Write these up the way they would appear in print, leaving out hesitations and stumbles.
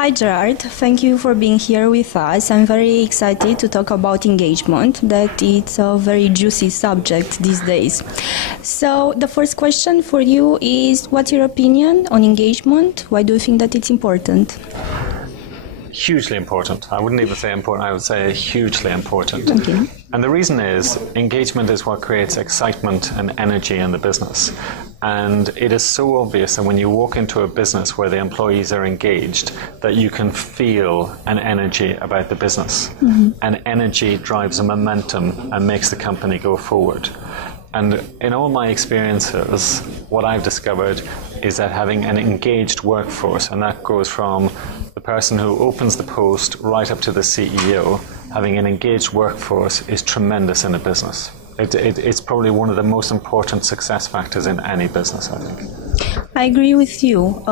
Hi Gerard, thank you for being here with us. I'm very excited to talk about engagement, that it's a very juicy subject these days. So the first question for you is, what's your opinion on engagement? Why do you think that it's important? Hugely important. I wouldn't even say important, I would say hugely important. Okay. And the reason is engagement is what creates excitement and energy in the business. And it is so obvious that when you walk into a business where the employees are engaged, that you can feel an energy about the business. Mm-hmm. And energy drives a momentum and makes the company go forward. And in all my experiences, what I've discovered is that having an engaged workforce, and that goes from the person who opens the post right up to the CEO, having an engaged workforce is tremendous in a business. It's probably one of the most important success factors in any business, I think. I agree with you.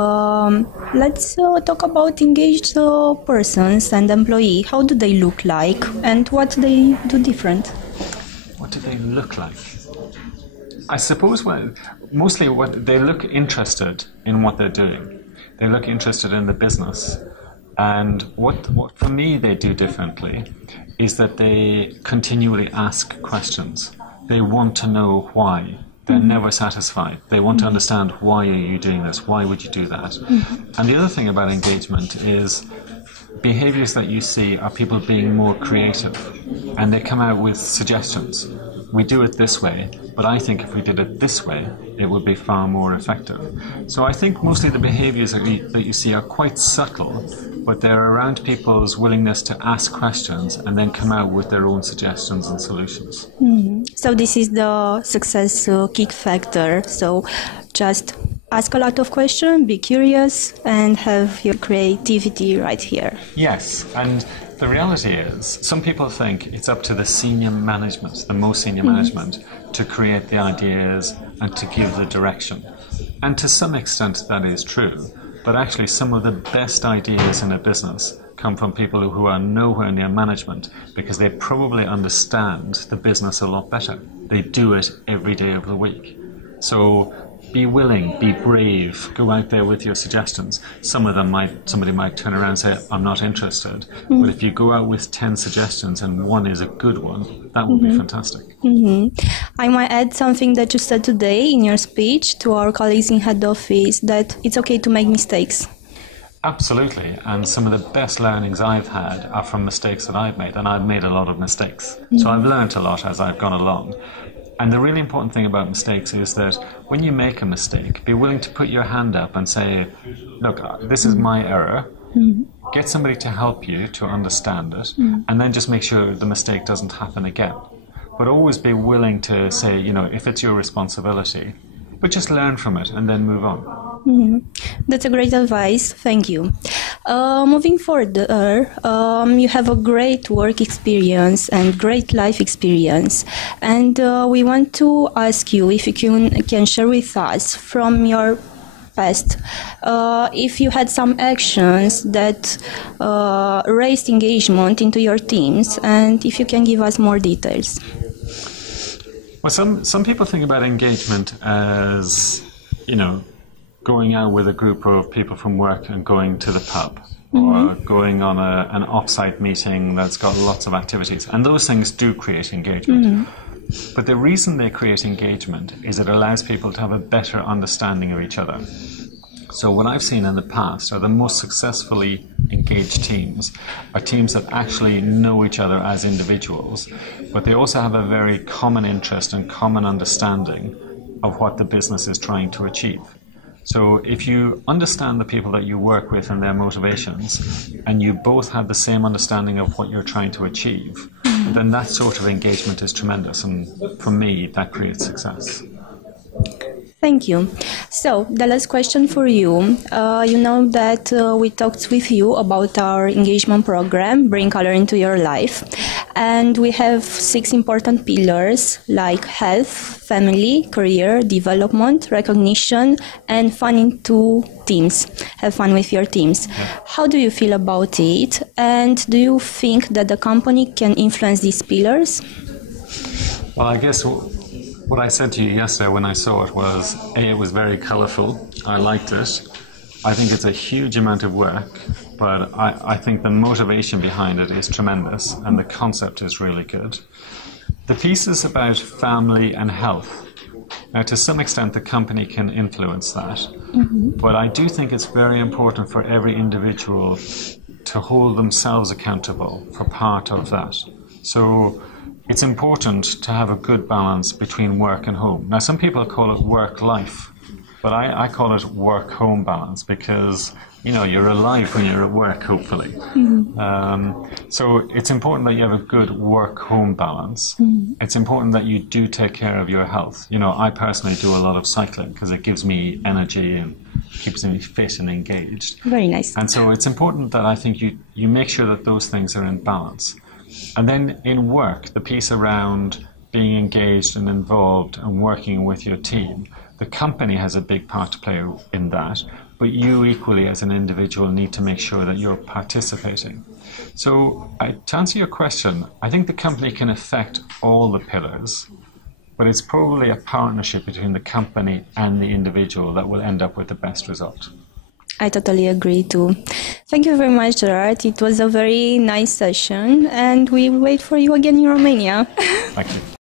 Let's talk about engaged persons and employee. How do they look like and what do they do different? What do they look like? I suppose mostly what they look interested in what they're doing. They look interested in the business. And what for me they do differently is that they continually ask questions. They want to know why. They're never satisfied. They want to understand, why are you doing this? Why would you do that? And the other thing about engagement is behaviors that you see are people being more creative, and they come out with suggestions. We do it this way, but I think if we did it this way, it would be far more effective. So I think mostly the behaviors that you see are quite subtle, but they're around people's willingness to ask questions and then come out with their own suggestions and solutions. Mm-hmm. So this is the success kick factor. So just ask a lot of questions, be curious, and have your creativity right here. Yes, and the reality is, some people think it's up to the senior management, the most senior management, to create the ideas and to give the direction. And to some extent that is true, but actually some of the best ideas in a business come from people who are nowhere near management because they probably understand the business a lot better. They do it every day of the week. So be willing, be brave, go out there with your suggestions. Somebody might turn around and say, I'm not interested. But if you go out with 10 suggestions and one is a good one, that would be fantastic. I might add something that you said today in your speech to our colleagues in head office, that it's okay to make mistakes. Absolutely, and some of the best learnings I've had are from mistakes that I've made, and I've made a lot of mistakes. So I've learned a lot as I've gone along. And the really important thing about mistakes is that when you make a mistake, be willing to put your hand up and say, look, this is my error. Get somebody to help you to understand it, and then just make sure the mistake doesn't happen again. But always be willing to say, if it's your responsibility, but just learn from it and then move on. That's a great advice. Thank you. Moving further, you have a great work experience and great life experience. And we want to ask you if you can share with us from your past, if you had some actions that raised engagement into your teams, and if you can give us more details. Well, some people think about engagement as, going out with a group of people from work and going to the pub, or going on an off-site meeting that's got lots of activities. And those things do create engagement. But the reason they create engagement is it allows people to have a better understanding of each other. So what I've seen in the past are the most successfully engaged teams are teams that actually know each other as individuals, but they also have a very common interest and common understanding of what the business is trying to achieve. So if you understand the people that you work with and their motivations, and you both have the same understanding of what you're trying to achieve, then that sort of engagement is tremendous. And for me, that creates success. Thank you. So, the last question for you. You know that we talked with you about our engagement program, Bring Color into Your Life. And we have 6 important pillars like health, family, career, development, recognition, and fun into teams. Have fun with your teams. How do you feel about it? And do you think that the company can influence these pillars? Well, I guess what I said to you yesterday when I saw it was, A, it was very colourful. I liked it. I think it's a huge amount of work, but I think the motivation behind it is tremendous and the concept is really good. The pieces about family and health, now to some extent the company can influence that, but I do think it's very important for every individual to hold themselves accountable for part of that. So it's important to have a good balance between work and home. Now some people call it work-life, but I call it work-home balance because, you know, you're alive when you're at work, hopefully. So it's important that you have a good work-home balance. It's important that you do take care of your health. You know, I personally do a lot of cycling because it gives me energy and keeps me fit and engaged. Very nice. And so it's important that I think you make sure that those things are in balance. And then in work, the piece around being engaged and involved and working with your team, the company has a big part to play in that, but you equally as an individual need to make sure that you're participating. So to answer your question, I think the company can affect all the pillars, but it's probably a partnership between the company and the individual that will end up with the best result. I totally agree too. Thank you very much, Gerard. It was a very nice session, and we wait for you again in Romania. Thank you.